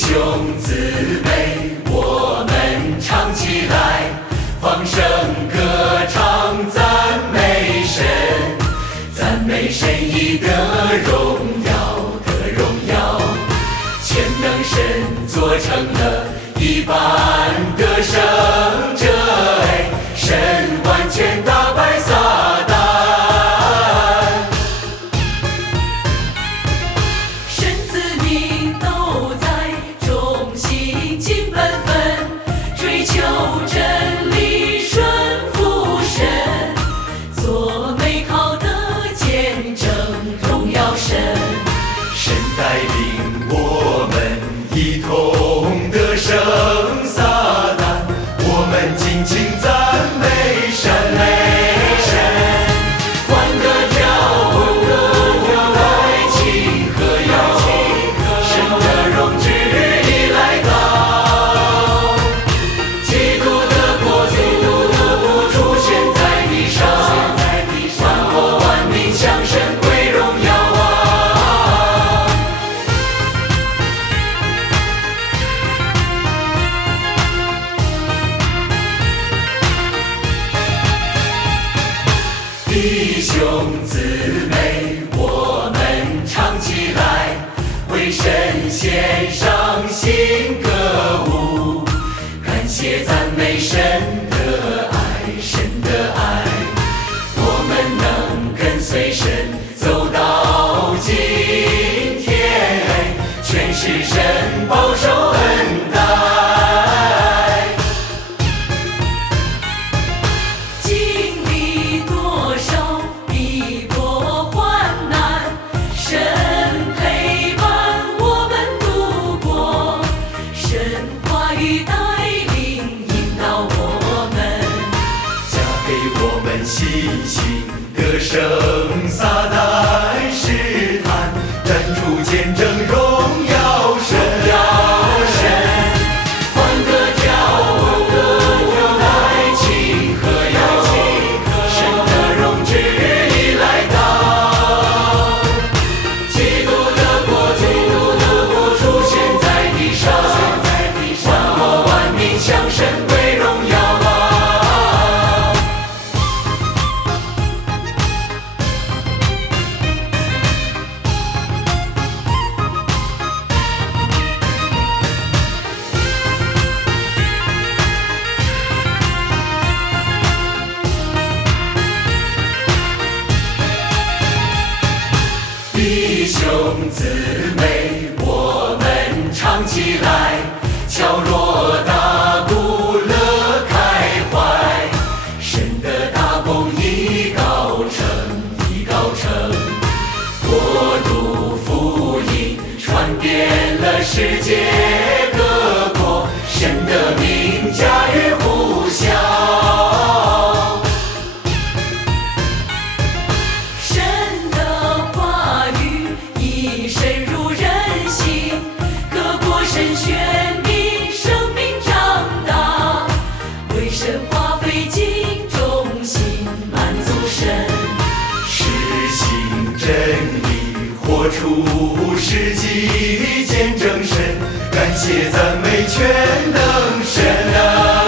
兄姊妹，我们唱起来，放声歌唱，赞美神，赞美神已得荣耀，得荣耀。全能神做成了一般得胜者，神完全打败撒旦。神子民都在忠心尽本分，追求真理，顺服神，做美好的见证，荣耀神。神带领我们一同得胜撒旦，我们尽情赞美神，欢歌跳舞，来庆贺耀，神的荣旨已来到，基督的国度出现在地上，万国万民向神归荣耀啊！弟兄姊妹，我们唱起来，为神献上新歌舞，感谢赞美神的爱，神的爱，我们能跟随神走到今天，全是神保守恩待。经历多少逼迫患难，神陪伴我们度过，神话语带领引导我们，加给我们信心，得胜撒旦试探，站住见证荣耀神，欢歌跳舞，来庆贺耀，神的荣旨已来到，基督的国度出现在地上，万国万民向神归荣耀啊！弟兄姊妹，我们唱起来，敲锣打鼓乐开怀，神的大功已告成，已告成，国度福音传遍了世界各国，神的名家喻户晓。神的话语已深入人心，各国神选民生命长大，为神花费尽忠心，满足神。实行真理，活出实际，见证神，感谢赞美全能神啊！